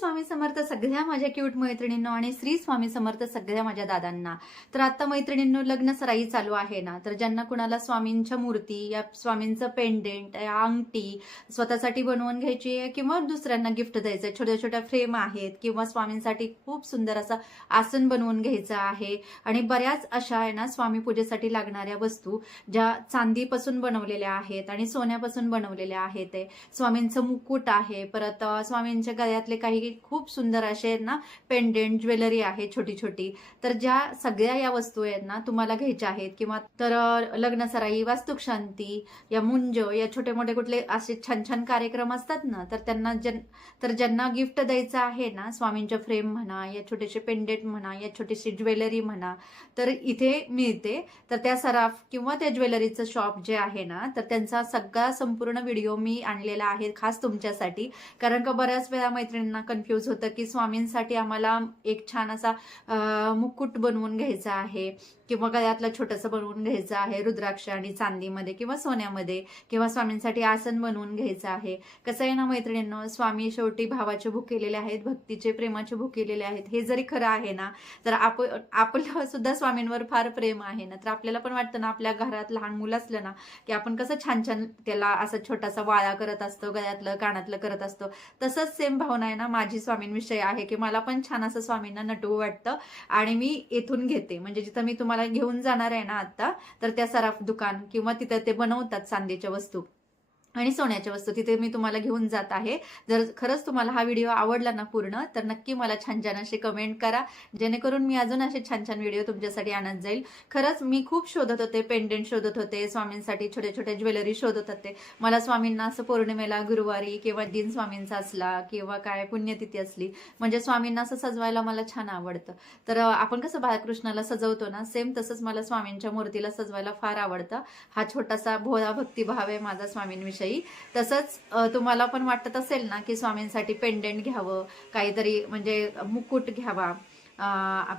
स्वामी समर्थ सगळ्या माझ्या क्यूट मैत्रिणींनो आणि श्री स्वामी समर्थ सगळ्या माझ्या दादांना। तर आता मैत्रिणींनो लग्न सराई चालू आहे ना, तर ज्यांना कुणाला स्वामींच्या मूर्ती या स्वामींचं पेंडेंट या अंगठी स्वतःसाठी बनवून घ्यायची आहे किंवा दुसऱ्यांना गिफ्ट द्यायचं, छोट्या छोट्या फ्रेम आहेत किंवा स्वामींसाठी खूप सुंदर असं आसन बनवून घ्यायचं आहे आणि बऱ्याच अशा आहे ना स्वामी पूजेसाठी लागणाऱ्या वस्तू ज्या चांदीपासून बनवलेल्या आहेत आणि सोन्यापासून बनवलेल्या आहेत। स्वामींचं मुकुट आहे, परत स्वामींच्या गळ्यातले काही खूप सुंदर असे ना पेंडेंट ज्वेलरी आहे छोटी छोटी। तर ज्या सगळ्या या वस्तू आहेत ना तुम्हाला घ्यायच्या आहेत किंवा तर लग्न सराई, वास्तुक शांती या मुंज या छोटे मोठे कुठले असे छान छान कार्यक्रम असतात ना, तर त्यांना ज्यांना गिफ्ट द्यायचं आहे ना, स्वामींच्या फ्रेम म्हणा या छोटेसे पेंडेंट म्हणा या छोटीशी ज्वेलरी म्हणा, तर इथे मिळते। तर त्या सराफ किंवा त्या ज्वेलरीचं शॉप जे आहे ना, तर त्यांचा सगळा संपूर्ण व्हिडिओ मी आणलेला आहे खास तुमच्यासाठी। कारण का बऱ्याच वेळा मैत्रिणींना कन्फ्यूज होतं की स्वामींसाठी आम्हाला एक छान असा मुकुट बनवून घ्यायचा आहे किंवा गळ्यातलं छोटंसं बनवून घ्यायचं आहे रुद्राक्ष आणि चांदीमध्ये किंवा सोन्यामध्ये, किंवा स्वामींसाठी आसन बनवून घ्यायचं आहे। कसं आहे ना मैत्रिणींनो, स्वामी शेवटी भावाचे भुकेलेले आहेत, भक्तीचे प्रेमाचे भुकेलेले आहेत। हे जरी खरं आहे ना, तर आपलं सुद्धा स्वामींवर फार प्रेम आहे ना, तर आपल्याला पण वाटतं ना आपल्या घरात लहान मुलं असलं ना की आपण कसं छान छान त्याला असं छोटासा वाळा करत असतो, गळ्यातलं कानातलं करत असतो। तसंच सेम भावना आहे ना माझी स्वामींविषयी आहे की मला पण छान असं स्वामींना नटवू वाटतं आणि मी इथून घेते। म्हणजे जिथं मी तुम्हाला घेऊन जाणार आहे ना आता, तर त्या सराफ दुकान किंवा तिथं ते बनवतात चांदीच्या वस्तू आणि सोन्याच्या वस्तू, तिथे मी तुम्हाला घेऊन जात आहे। जर खरंच तुम्हाला हा व्हिडिओ आवडला ना पूर्ण, तर नक्की मला छान छान असे कमेंट करा, जेणेकरून मी अजून असे छान छान व्हिडिओ तुमच्यासाठी आणत जाईल। खरंच मी खूप शोधत होते, पेंडेंट शोधत होते, स्वामींसाठी छोटे छोटे ज्वेलरी शोधत होते। मला स्वामींना असं पौर्णिमेला, गुरुवारी किंवा दिन स्वामींचा असला किंवा काय पुण्यतिथी असली, म्हणजे स्वामींना असं सजवायला मला छान आवडतं। तर आपण कसं बाळकृष्णाला सजवतो ना, सेम तसंच मला स्वामींच्या मूर्तीला सजवायला फार आवडतं। हा छोटासा भोळा भक्तिभाव आहे माझा स्वामींविषयी। तसंच तुम्हाला पण वाटत असेल ना की स्वामींसाठी पेंडेंट घ्यावं, काहीतरी म्हणजे मुकुट घ्यावा,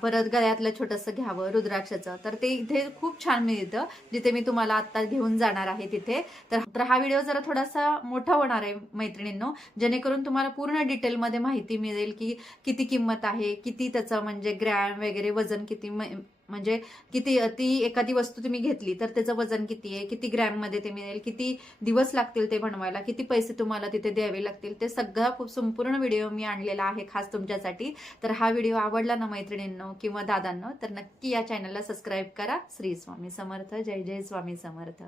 परत गळ्यातलं छोटंसं घ्यावं रुद्राक्षाचं, तर ते इथे खूप छान मिळतं जिथे मी तुम्हाला आता घेऊन जाणार आहे तिथे। तर हा व्हिडिओ जरा थोडासा मोठा होणार आहे मैत्रिणींनो, जेणेकरून तुम्हाला पूर्ण डिटेलमध्ये माहिती मिळेल की किती किंमत आहे, किती त्याचं म्हणजे ग्रॅम वगैरे वजन किती, म्हणजे किती ती एखादी वस्तू तुम्ही घेतली तर त्याचं वजन किती आहे, किती ग्रॅम मध्ये ते मिळेल, किती दिवस लागतील ते बनवायला, किती पैसे तुम्हाला तिथे द्यावे लागतील, ते सगळा खूप संपूर्ण व्हिडिओ मी आणलेला आहे खास तुमच्यासाठी। तर हा व्हिडिओ आवडला ना मैत्रिणींनो किंवा दादांनो, तर नक्की या चॅनलला सबस्क्राईब करा। श्री स्वामी समर्थ, जय जय स्वामी समर्थ।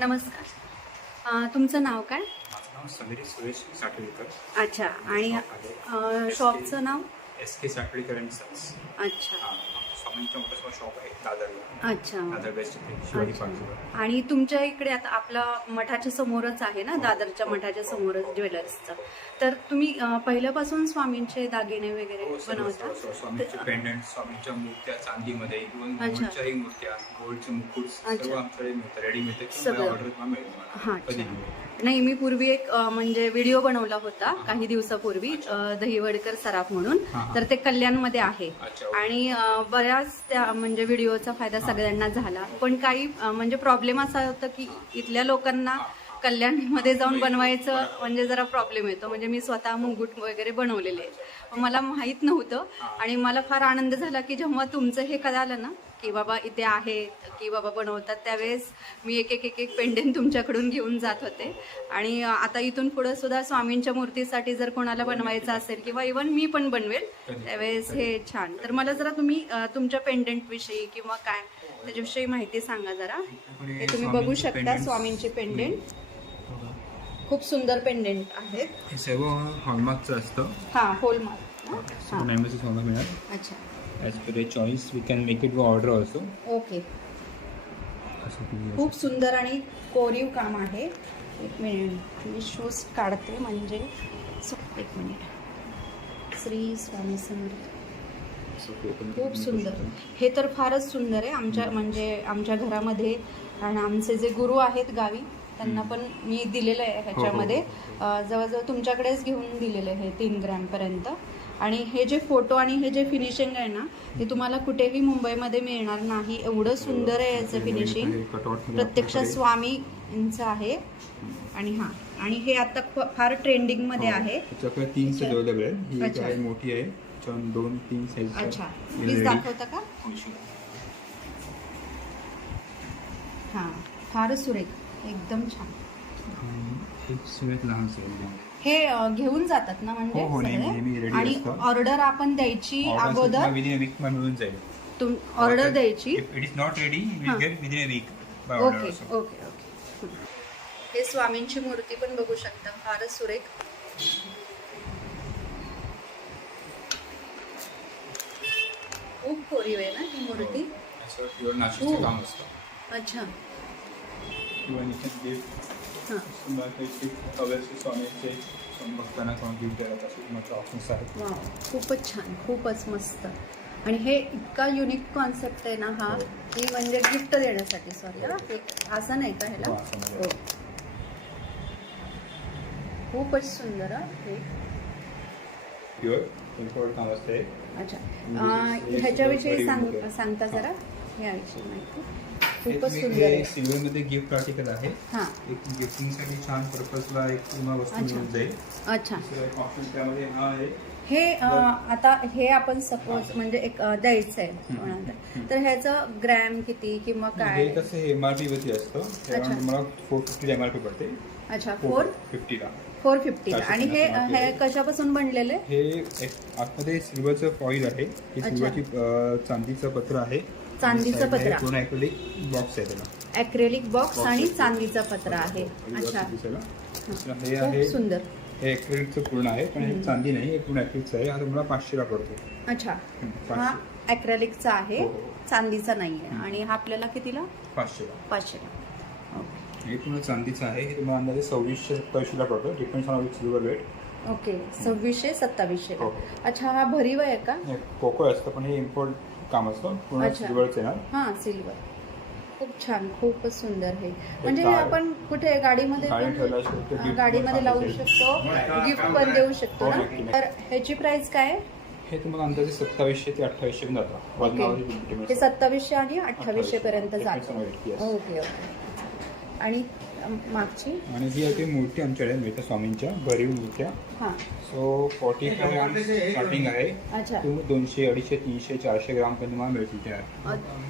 नमस्कार, तुमचं नाव काय? समीर सुरेश साटवीकर। अच्छा, आणि शॉपचं नाव? SK Satvikar and sons. अच्छा, स्वामींच्या मोठा शॉप आहे दादरला। अच्छा, दादर वेस्ट शिवाजी पार्क। आणि तुमच्या इकडे आता आपला मठाच्या समोरच आहे ना, दादरच्या मठाच्या समोरच ज्वेलर्सचं, तर तुम्ही पहिल्यापासून स्वामींचे दागिने वगैरे बनवता? स्वामींचे पेंडेंट, स्वामींच्या मूर्त्या चांदीमध्ये, इव्हन गोल्डच्याही मूर्त्या, गोल्डचे मुकुट सर्व आमच्याकडे मिळतं, रेडी मिळते, सगळं ऑर्डर मिळेल। नाही, मी पूर्वी एक म्हणजे व्हिडिओ बनवला होता काही दिवसापूर्वी, दहिवडकर सराफ म्हणून, तर ते कल्याणमध्ये आहे आणि बऱ्याच त्या म्हणजे व्हिडिओचा फायदा सगळ्यांना झाला। पण काही म्हणजे प्रॉब्लेम असा होता की इथल्या लोकांना कल्याणमध्ये जाऊन बनवायचं म्हणजे जरा प्रॉब्लेम येतो। म्हणजे मी स्वतः मुंगूट वगैरे बनवलेले, मला माहीत नव्हतं आणि मला फार आनंद झाला की जेव्हा तुमचं हे कळालं ना की बाबा इथे आहेत की बाबा बनवतात, त्यावेळेस मी एक एक एक एक पेंडेंट तुमच्याकडून घेऊन जात होते। आणि आता इथून पुढे सुद्धा स्वामींच्या मूर्तीसाठी जर कोणाला बनवायचं असेल किंवा इव्हन मी पण बनवेल त्यावेळेस हे छान। तर मला जरा तुम्ही तुमच्या पेंडेंट विषयी किंवा काय त्याच्याविषयी माहिती सांगा जरा। हे तुम्ही बघू शकता स्वामींचे पेंडेंट, खूप सुंदर पेंडेंट आहेत। हे सर्व हॉलमार्कचं असतं। हां, हॉलमार्क। मिळाल। अच्छा, as per a choice we can make it order also. Okay, खूप सुंदर आणि कोरीव काम आहे। एक मिनिट मी शूज काढते, म्हणजे एक मिनिट। श्री स्वामी समर्थ, खूप सुंदर, हे तर फारच सुंदर आहे। आमच्या म्हणजे आमच्या घरामध्ये आणि आमचे जे गुरु आहेत गावी त्यांना पण मी दिलेलं आहे ह्याच्यामध्ये, जवळजवळ तुमच्याकडेच घेऊन दिलेलं आहे 3 ग्रॅमपर्यंत। आणि हे जे फोटो आणि हे जे फिनिशिंग आहे ना हे तुम्हाला कुठेही मुंबईमध्ये मिळणार नाही, एवढं सुंदर आहे याचं फिनिशिंग. प्रत्यक्ष स्वामींचं आहे. आणि हा आणि हे आता फार ट्रेंडिंग मध्ये आहे. त्याच्याकडे 3 साईज अवेलेबल आहे. ही एक आहे मोठी आहे, 2-3 साईज. अच्छा, प्लीज दाखवता का? हा, फारच सुरेख, एकदम छान. एक सगळ्यात लहान साईज. हे घेऊन जातात ना म्हणजे हो, नेहमी रेडी आणि असतं. ऑर्डर आपण द्यायची अगोदर विदिन अ वीक मिळून जाईल. ऑर्डर द्यायची. It is not ready, will get within a week by okay order. Okay okay. हे स्वामींची मूर्ती पण बघू शकता, फारच सुरेख. खूप कोरीव आहे ना ही मूर्ती. असं प्युअर नाशिकचं काम असतं. अच्छा. किंवा निश्चित गिफ्ट कलरचे स्वामीचे भक्तांना गिफ्ट देतात असे माझे ऑप्शन्स आहेत. वा, खूपच छान, खूपच मस्त. आणि हे इतका युनिक कॉन्सेप्ट आहे ना हा, की म्हणजे गिफ्ट देण्यासाठी. सॉरी, असं नाही का ह्याला? हो, खूपच सुंदर. हे प्युअर इम्पोर्ट काम असते. अच्छा, ह्याच्याविषयी सांगता जरा, याविषयी माहिती. खूपच सुंदर आहे. सिल्वरमध्ये गिफ्ट आर्टिकल आहे. हां, एक गिफ्टिंगसाठी छान पर्पजला एक तुम्हाला वस्तू मिळून जाईल. अच्छा. ऑप्शन त्यामध्ये हा आहे. हे आता हे आपण सपोज म्हणजे एक द्यायचं आहे कोणाला, तर ह्याचं ग्रॅम किती किंवा हे काय? कसं एमआरपी वरती असतं. अच्छा. तुम्हाला 450 एमआरपी पडते. अच्छा, 450 ला. 450. आणि हे कशापासून बनलेलं आहे? हे आतमध्ये सिल्वरचं फॉईल आहे. हे सिल्वरची चांदीचं पत्र आहे. चांदीचं पत्र. पूर्ण ॲक्रिलिक बॉक्स आहे त्याला. ॲक्रेलिक बॉक्स आणि चांदीचा पत्र आहे. अच्छा, हे आहे. खूप सुंदर. हे ॲक्रिलिकचं पूर्ण आहे, पण हे चांदी नाही, हे पूर्ण ॲक्रिलिकचं आहे. हा तुम्हाला 500 ला पडतो. अच्छा, हा 500. ॲक्रेलिकचा आहे, हो. चांदीचा नाही आहे. आणि हा आपल्याला कितीला? 500 ला. 500 ला. हे पूर्ण चांदीचं आहे. हे तुम्हाला अंदाजे 2600-2700 ला पडतो. Depends on silver weight. Okay, 2600-2700 ला. हो. अच्छा, हा भरीव आहे का? हे पोकळ असतं, पण हे इम्पोर्ट काम असतं. पूर्ण अच्छा. सिल्वरच येणार. हा, सिल्वर. खूप छान, खूपच सुंदर. हे म्हणजे हे आपण कुठे गाडीमध्ये गाडीमध्ये लावू शकतो, गिफ्ट पण देऊ शकतो ना. तर ह्याची प्राइस काय आहे? हे तुम्हाला अंदाजे 2700 ते 2800 पर्यंत जातं. वजनावर हे 2700 आणि 2800 पर्यंत जातं. Yes. Okay okay. आणि मागची? आणि ही आहे मूर्ती आमच्याकडे मिळते स्वामींच्या भरीव मूर्त्या. हां. सो 45 ग्राम स्टार्टिंग आहे. अच्छा. 200, 250, 300, 400 ग्राम पर्यंत तुम्हाला मिळतील त्या.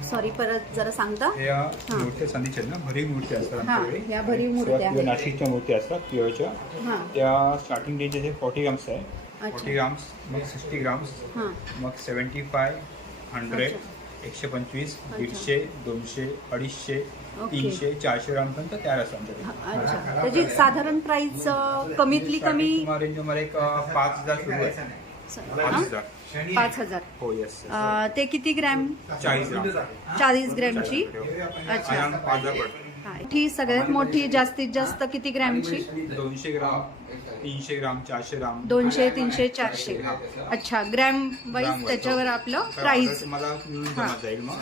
सॉरी, परत जरा सांगता? या मूर्त्या चांदीच्या ना भरीव मूर्त्या असतात आमच्याकडे. या भरीव मूर्त्या आहेत. नाशिकच्या मूर्त्या असतात प्युअरच्या. हां. त्या स्टार्टिंग रेंज आहे 40 ग्राम्स आहे. अच्छा. 40 ग्राम्स, मग 60 ग्राम्स, हां. मग 75, 100, 125, 150, 200, 250, ओके. 300, 400 ग्रामपर्यंत तयार असतात आमच्याकडे. अच्छा, त्याची साधारण प्राइस कमीतली कमी? रेंज मध्ये एक 5000 सुरू आहे. 5000. 5000. हो, येस. ते किती ग्रॅम? 40 ग्राम. 40 ग्रॅमची. अच्छा. अराउंड 5000 पडतो. ही सगळ्यात मोठी जास्तीत जास्त किती ग्रॅमची? 200 ग्राम, 300 ग्राम, 400 ग्राम. 200, 300, 400. अच्छा, ग्रॅम वाईज त्याच्यावर आपलं प्राइस. मला मिळून जमा जाईल मग.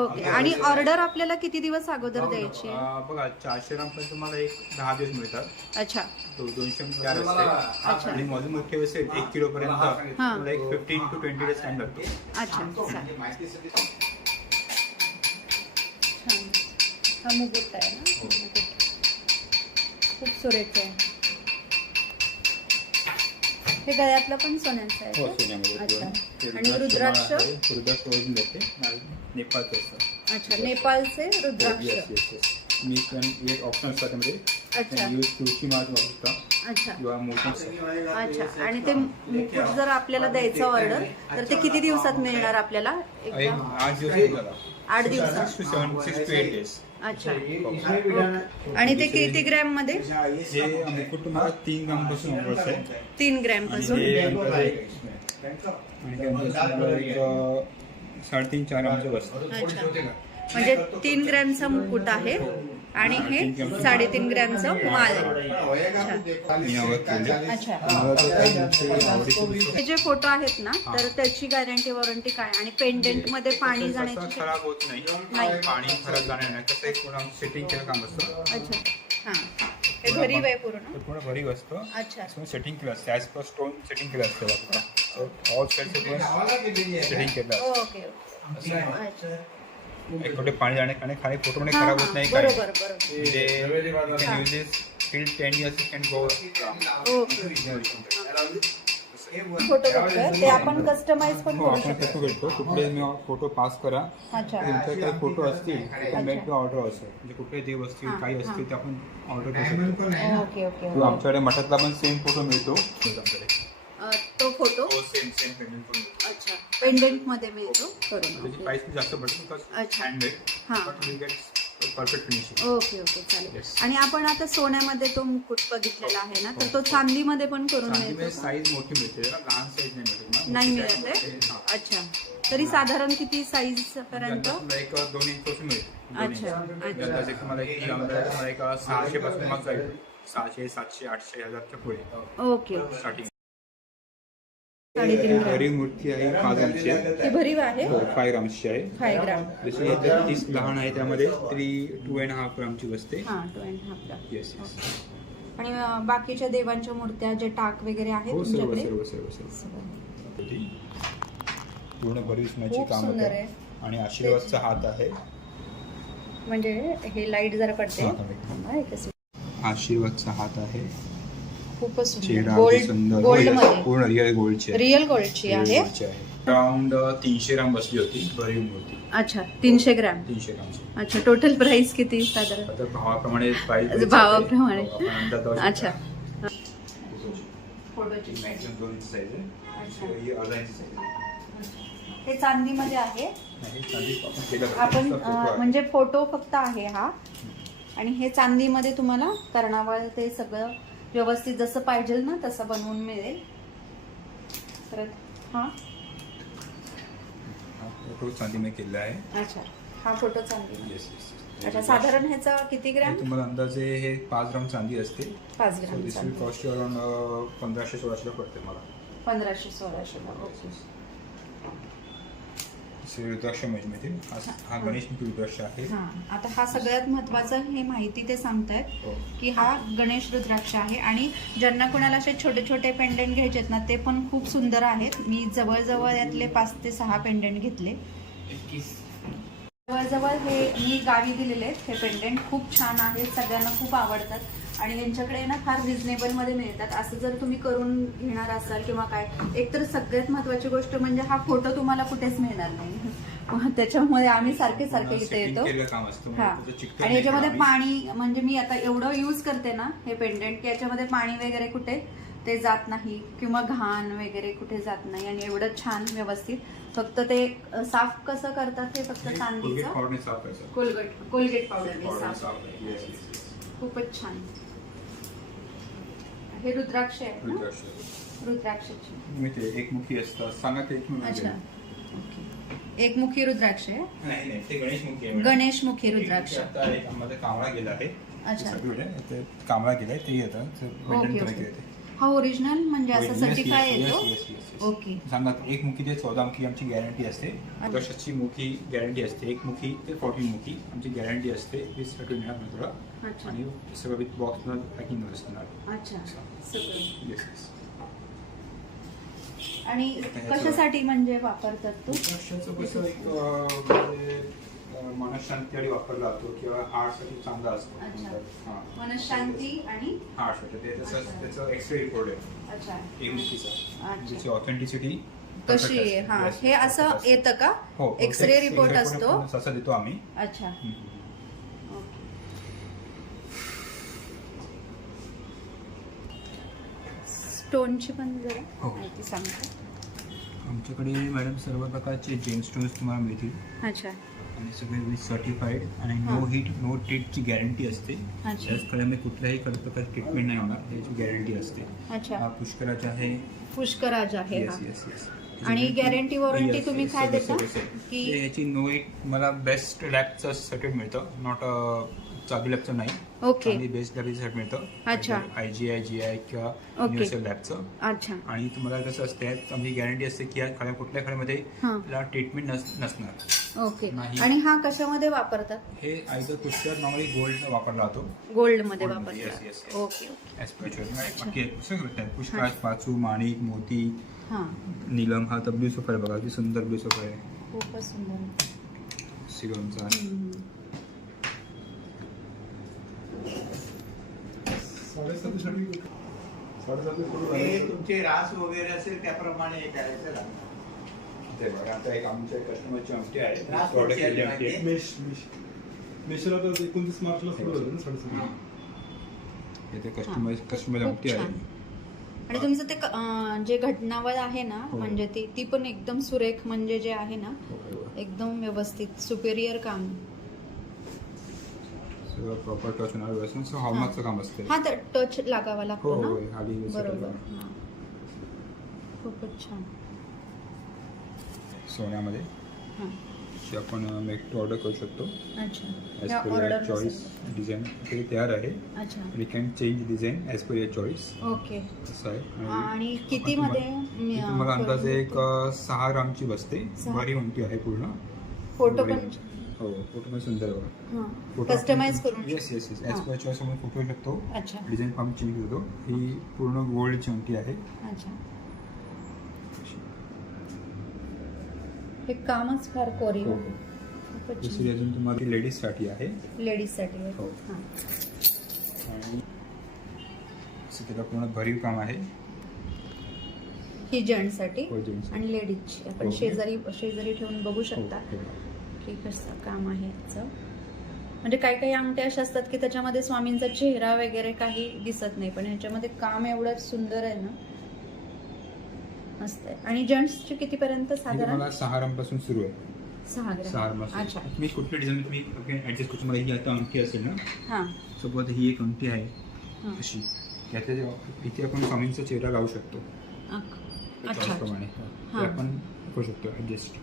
ओके. आणि ऑर्डर आपल्याला किती दिवस अगोदर द्यायची? बघा 400 ग्राम पर्यंत तुम्हाला एक 10 दिवस मिळतात. अच्छा. 200 तयार असते. आणि माझं मोठे असेल 1 किलो पर्यंत तुम्हाला एक 15 to 20 डेज टाइम लागतो. अच्छा, चालेल. छान. हा मुकुट आहे ना? मुकुट. खूप सुरेख आहे. हे गळ्यातलं पण सोन्याचं आहे हो, का? सोन्यामध्ये. अच्छा. आणि रुद्राक्ष? रुद्राक्ष ओरिजिनल भेटते. नेपाळचं असतं. अच्छा, नेपाळचे रुद्राक्ष. Yes yes yes. मी पण एक ऑप्शन असतात त्यामध्ये. अच्छा. तुळशी माळ वापरू शकता अच्छा. किंवा मोठी असतात. अच्छा. आणि ते मुकुट जर आपल्याला द्यायचं ऑर्डर, तर ते किती दिवसात मिळणार आपल्याला? एक एकदम 8 दिवस झाला. 8 दिवसात. 6 to 8 डेज. अच्छा. आणि ते किती ग्रॅम मध्ये? हे मुकुट तुम्हाला 3 ग्राम पासून ऑफर्स आहे. 3 ग्रॅम पासून. आणि हे 3.5-4 ग्रामचं बसतं. अच्छा. म्हणजे 3 ग्रॅमचा मुकुट आहे आणि हे 3.5 ग्रॅमचं माल आहे. मी आवडत केले. अच्छा. मला तर काही आवडीचं हे जे फोटो आहेत ना, तर त्याची गॅरंटी वॉरंटी काय? आणि पेंडेंट मध्ये पाणी जाण्याची? खराब होत नाही. पाणी खराब जाणार नाही. कसं एक पूर्ण सेटिंग केलं काम असतं. अच्छा. हां. हे भरीव आहे पूर्ण? पूर्ण भरीव असतं. अच्छा. सेटिंग केलं असतं. ॲज पर स्टोन सेटिंग केलं असतं. ऑल साईडचे सेटिंग केलं ओके अच्छा एक कुठे पाणी जाणे आणि खाली फोटो मध्ये हा, खराब हा, होत नाही बरोबर म्हणजे uses till 10 years you can go photo बघतोय ते आपण कस्टमाइज पण हो करू आपण शकतो. फोटो घेतो कुठले मी फोटो पास करा अच्छा तुमचे काही फोटो असतील मेक टू ऑर्डर असं म्हणजे कुठले देव असतील हा, काही हा. असतील ते आपण ऑर्डर करू शकतो ओके ओके किंवा आमच्याकडे मठातला पण सेम फोटो मिळतो आमच्याकडे तो फोटो हो सेम पेमेंट पण मिळतो अच्छा पेंडेंट मध्ये मिळतो करून त्याची प्राइस जास्त पडते बिकॉज अच्छा. हँडमेड हा. But we get perfect finishing okay okay चालेल Yes. आणि आपण आता सोन्यामध्ये तो मुकुट बघितलेला आहे ना तर तो चांदीमध्ये पण करून मिळतो का? साईज मोठी मिळते त्याला लहान साईज नाही मिळते नाही मिळत आहे अच्छा तरी साधारण किती साईज पर्यंत एक 2 इंच पासून मिळते अच्छा, अच्छा. जसं तुम्हाला एक तुम्हाला एक 600 पासून मग जाईल 600 700 800 हजारच्या पुढे ओके स्टार्टिंग 3.5 ग्रॅम भरीव मूर्ती आहे 5 ग्रामची आहे ती भरीव आहे हो 5 ग्रामची आहे 5 ग्राम जशी तीच लहान आहे त्यामध्ये 2.5 ग्रामची बसते हा 2.5 ग्राम येस येस आणि बाकीच्या देवांच्या मूर्त्या जे टाक वगैरे आहेत हो सर्व तुमच्याकडे सर्व सर्व सर्व पूर्ण भरीव सोन्याची खूप काम सुंदर आहे आहे आणि आशीर्वादचा हात आहे म्हणजे हे लाईट जरा पडते हा, हा. थांबा, एकच मिनिट. आशीर्वादचा हात आहे खूपच सुंदर चेहरा अगदी गोल्ड सुंदर गोल्ड हो, मध्ये पूर्ण रिअल गोल्डची आहे रिअल गोल्डची आहे अराउंड 300 ग्राम बसली होती भरीव मूर्ती अच्छा 300 ग्रॅम 300 ग्रामची अच्छा टोटल प्राइस किती साधारण आता भावाप्रमाणे प्राइस भावाप्रमाणे. अच्छा अच्छा फोटोची दोन इंच साईज आहे अच्छा. ही अर्धा इंच साईज आहे हे चांदीमध्ये आहे नाही, चांदी आपण केलं आपण फक्त photo आहे. म्हणजे फोटो फक्त आहे हा आणि हे चांदीमध्ये तुम्हाला कर्णावळ ते सगळं व्यवस्थित जसं पाहिजे ना तसं बनवून मिळेल परत हा हा फोटो चांदी मी केलेला आहे अच्छा हा फोटो चांदी येस येस अच्छा साधारण ह्याचा किती ग्रॅम तुम्हाला अंदाजे हे 5 ग्राम चांदी असते 5 सो ग्रॅम दिस विल चांदी कॉस्ट अराउंड 1500-1600 पडते मला 1500-1600 ओके रुद्राक्ष म्हणजे हा गणेश रुद्राक्ष आहे हा आता हा सगळ्यात महत्वाचं हे माहिती ते सांगतायत हो. की हा गणेश रुद्राक्ष आहे आणि ज्यांना कोणाला असे छोटे छोटे पेंडेंट घ्यायचे आहेत ना ते पण खूप सुंदर आहेत मी जवळजवळ यातले 5 ते 6 पेंडेंट घेतले जवळजवळ हे मी गावी दिलेले आहेत हे पेंडेंट खूप छान आहेत सगळ्यांना खूप आवडतात आणि यांच्याकडे ना फार रिझनेबल मध्ये मिळतात असं जर तुम्ही करून घेणार असाल किंवा काय एकतर सगळ्यात महत्वाची गोष्ट म्हणजे हा फोटो तुम्हाला कुठेच मिळणार नाही त्याच्यामुळे आम्ही सारखे सारखे इथे येतो हा आणि याच्यामध्ये पाणी म्हणजे मी आता एवढं यूज करते ना हे पेंडेंट की याच्यामध्ये पाणी वगैरे कुठे ते जात नाही किंवा घाण वगैरे कुठे जात नाही आणि एवढं छान व्यवस्थित फक्त ते साफ कसं करतात ते फक्त चांदीचं कोलगेट पावडर साफ खूपच छान हे रुद्राक्ष आहे ना रुद्राक्षाची मी ते एकमुखी असतात सांगा ते अच्छा एकमुखी रुद्राक्ष आहे नाही नाही ते गणेशमुखी आहे गणेशमुखी रुद्राक्ष आता एक आम्हाला कांबळा गेला आहे अच्छा. ते कांबळा गेलाय ते येतं ओके, ओके. हा ओरिजिनल म्हणजे असं सर्टिफाय येतो ओके सांगा एक मुखी ते 14 मुखी आमची गॅरंटी असते दशाची मुखी गॅरंटी असते एक मुखी ते 14 मुखी आमची गॅरंटी असते 20 मिळणार थोडा अच्छा आणि सगळं विथ बॉक्स पॅकिंग असणार अच्छा सगळं येस येस आणि कशासाठी म्हणजे वापरतात तो रुद्राक्षाचं कसं एक म्हणजे मनशांती वापरला जातो किंवा आर्टसाठी चांगला असतो अच्छा. हां मनशांती आणि आर्टसाठी ते तसं त्याचं एक्सरे रिपोर्ट आहे अच्छा एक मुखीचा अच्छा त्याची ऑथेंटिसिटी कशी आहे हा हे असं येतं का हो एक्सरे रिपोर्ट असतो तसा देतो आम्ही अच्छा स्टोनची पण जरा हो. माहिती सांगता आमच्याकडे मॅडम सर्व प्रकारचे जेम स्टोन्स तुम्हाला मिळतील अच्छा आणि सगळे विथ सर्टिफाईड आणि नो हिट नो ट्रीटची गॅरंटी असते अच्छा त्याचकडे मी कुठल्याही प्रकारची ट्रीटमेंट नाही होणार त्याची गॅरंटी असते अच्छा हा पुष्कराचा आहे पुष्कराज आहे येस हा येस येस आणि गॅरंटी वॉरंटी तुम्ही काय देता की ह्याची नो हिट मला बेस्ट लॅबचं सर्टिफिकेट मिळतं नॉट चालू लॅबचं नाही ओके आणि बेस्ट लॅबचं सर्टिफिकेट मिळतं अच्छा IGI GI किंवा ओके. युनिव्हर्सल लॅबचं अच्छा आणि तुम्हाला कसं असते आमची गॅरंटी असते की या कुठल्या खड्यामध्ये हा त्याला ट्रीटमेंट नसणार ओके नाही. आणि हा कशामध्ये वापरतात हे आयदर पुष्कर नॉर्मली गोल्ड वापरला जातो गोल्ड मध्ये Gold मध्ये, yes, वापरतात yes, yes. ओके ओके पुष्कर पाचू माणिक मोती हां, नीलम हा तर ब्लू सोफा आहे बघा, किती सुंदर ब्लू सोफा आहे. खूपच सुंदर. सिगॉनचा आहे. तुमचे रास वगैरे असेल त्याप्रमाणे हे करायचं लागतं. ते बघा, आता एक आमच्या कस्टमरची आमटी आहे. रास Product कुठची आहे केली आमटी आहे. मेशला तर 29 मार्चला सुरू झालं ना 3:30. इथे कस्टमर खूप आमटी छान. आहे. आणि तुमचं ते जे घटनावळ आहे ना, हो. म्हणजे ती पण एकदम सुरेख, म्हणजे जे आहे ना एकदम व्यवस्थित सुपेरियर काम. सगळं प्रॉपर टच होणार व्यवस्थित. सो हॉलमार्कचं काम असते. हा, तर टच लागावा हो लागतो हो ना. खाली बरोबर. हां. खूपच छान. सोन्यामध्ये हां. जे आपण मेक टू ऑर्डर करू शकतो. अच्छा. ॲज या per your order choice. Design ते तयार आहे. अच्छा. We can change design as per your choice. Okay. असं आहे. आणि किती मध्ये ती तुम्हाला अंदाजे एक 6 ग्रामची बसते. 6. भारी उंची आहे पूर्ण. फोटो भारी पण उंची. हो, फोटो पण सुंदर आहे बघा. हां, कस्टमाइज करून. Yes yes yes. ॲज हां. पर चॉईस आपण फोटो शकतो. अच्छा. डिझाईन फॉर्म चेंज होतो. ही पूर्ण गोल्डची उंटी आहे. अच्छा. हे कामच फार कोरीव. हो, हो. खूपच दुसरी अजून तुम्हाला लेडीजसाठी आहे. लेडीजसाठी आहे. हो. हां. आणि असं त्याला पूर्ण भरीव काम आहे. ही जेंट्ससाठी हो, जेंट्स. आणि लेडीजची. आपण हो. शेजारी ठेवून बघू शकता हो, की कसं काम आहे याचं. म्हणजे काही काही अंगठ्या अशा असतात की त्याच्यामध्ये स्वामींचा चेहरा वगैरे काही दिसत नाही, पण ह्याच्यामध्ये काम एवढं सुंदर आहे ना, मस्त आहे. आणि जेंट्सची कितीपर्यंत हे साधारण? तुम्हाला 6 ग्रामपासून सुरू आहे. 6 ग्रॅम. 6 ग्रामपासून. अच्छा. मी कुठल्या डिझाईन तुम्ही ॲडजस्ट करू. तुम्हाला ही आता अंगठी असेल ना, हां. सोबत ही एक अंगठी आहे हां. अशी. त्यातल्या इथे आपण स्वामींचा चेहरा लावू शकतो. अच्छा. त्याप्रमाणे ते हां. आपण करू शकतो ॲडजस्ट.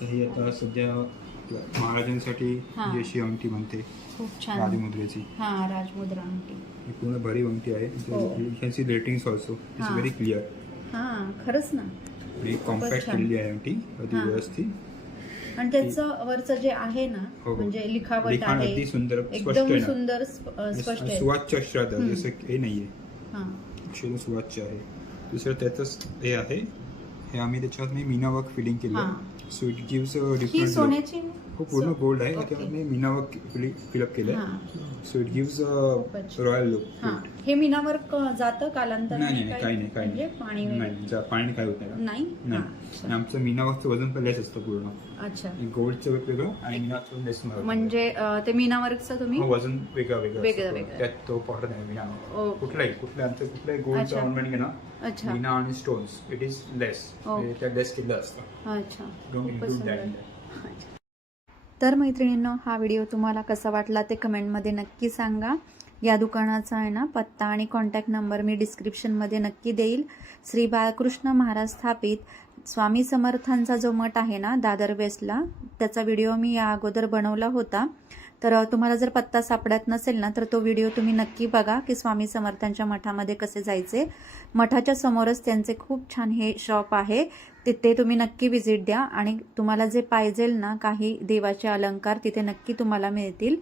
तर ही आता सध्या आपल्या महाराजांसाठी हां. जी अशी अंगठी बनते खूप छान. राजमुद्रेची. हां, राजमुद्रा अंगठी. ही पूर्ण भरीव अंगठी आहे. हो. You can see ratings also. It's हां. Very clear. हां, खरंच ना. ही कॉम्पॅक्ट छान. केलेली आहे अंगठी अगदी हां. व्यवस्थित. आणि त्याचं वरचं जे आहे ना, हो, हो. म्हणजे लिखावट लिखाण आहे अगदी सुंदर स्पष्ट एकदम आहे ना. सुंदर स्पष्ट आहे. सुवाच्य अक्षरात आहे. हम्म. जसं हे नाहीये. हां. अक्षर सुवाच्य आहे. दुसरं त्याचंच हे आहे. हे आम्ही त्याच्यात मी मीना वर्क फिलिंग केलं. हां. So it gives a he different. सोन्याची हो, पूर्ण गोल्ड आहे. ओके. त्याच्यात मी मीना वर्क फिलअप केलंय. हां. सो इट गिव्स खूपच. A royal look. हां. हे मीनावर जातं कालांतराने? नाही नाही काही नाही काही म्हणजे नाही. पाणी नाही पाणी काय होत नाही. नाही? नाही. हां. आणि आमचं मीना वर्कचं वजन पण लेस असतं पूर्ण. अच्छा. गोल्डचं वेगवेगळं आणि मीनाचं लेस म्हणजे ते मीनावर्कचं तुम्ही वजन वेगळं वेगळं वेगळं असतं. वेगळं. त्यात तो पावडर नाही मीना. ओ. कुठल्याही आमचं गोल्डचं अच्छा. ऑर्नामेंट घे ना, अच्छा. मीना आणि स्टोन्स इट इज लेस. ओ. त्यात लेस केलं असतं. अच्छा. डोंट खूपच इन्क्लूड सुंदर. दॅट. तर मैत्रिणींनो, हा व्हिडिओ तुम्हाला कसा वाटला ते कमेंटमध्ये नक्की सांगा. या दुकानाचा आहे ना पत्ता आणि कॉन्टॅक्ट नंबर मी डिस्क्रिप्शनमध्ये नक्की देईल. श्री बाळकृष्ण महाराज स्थापित स्वामी समर्थांचा जो मठ आहे ना दादर वेस्टला, त्याचा व्हिडिओ मी या अगोदर बनवला होता. तर तुम्हाला जर पत्ता सापडत नसेल ना, तर तो व्हिडिओ तुम्ही नक्की बघा की स्वामी समर्थांच्या मठामध्ये कसे जायचे. मठाच्या समोरच त्यांचे खूप छान हे शॉप आहे, तिथे तुम्ही नक्की व्हिजिट द्या. आणि तुम्हाला जे पाहिजेल ना काही देवाचे अलंकार तिथे नक्की तुम्हाला मिळतील.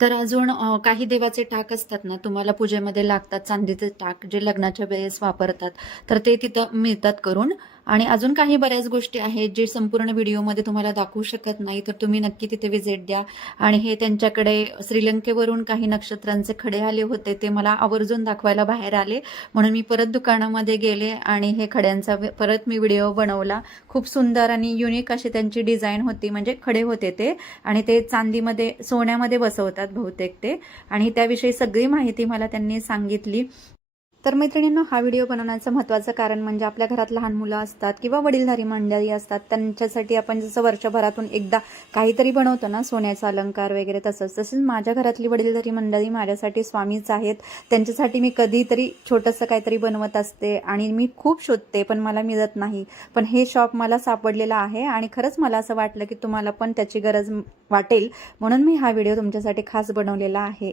तर अजून काही देवाचे टाक असतात ना, तुम्हाला पूजेमध्ये लागतात, चांदीचे टाक जे लग्नाच्या वेळेस वापरतात, तर ते तिथं मिळतात करून. आणि अजून काही बऱ्याच गोष्टी आहेत जे संपूर्ण व्हिडिओमध्ये तुम्हाला दाखवू शकत नाही, तर तुम्ही नक्की तिथे व्हिजिट द्या. आणि हे त्यांच्याकडे श्रीलंकेवरून काही नक्षत्रांचे खडे आले होते, ते मला आवर्जून दाखवायला बाहेर आले, म्हणून मी परत दुकानामध्ये गेले आणि हे खड्यांचा परत मी व्हिडिओ बनवला. खूप सुंदर आणि युनिक अशी त्यांची डिझाईन होती, म्हणजे खडे होते ते, आणि ते चांदीमध्ये सोन्यामध्ये बसवतात बहुतेक ते, आणि त्याविषयी सगळी माहिती मला त्यांनी सांगितली. तर मैत्रिणींनो, हा व्हिडिओ बनवण्याचं महत्त्वाचं कारण म्हणजे आपल्या घरात लहान मुलं असतात किंवा वडीलधारी मंडळी असतात, त्यांच्यासाठी आपण जसं वर्षभरातून एकदा काहीतरी बनवतो ना, सोन्याचा अलंकार वगैरे, तसंच माझ्या घरातली वडीलधारी मंडळी माझ्यासाठी स्वामीच आहेत. त्यांच्यासाठी मी कधीतरी छोटंसं काहीतरी बनवत असते आणि मी खूप शोधते पण मला मिळत नाही. पण हे शॉप मला सापडलेलं आहे आणि खरंच मला असं वाटलं की तुम्हाला पण त्याची गरज वाटेल, म्हणून मी हा व्हिडिओ तुमच्यासाठी खास बनवलेला आहे.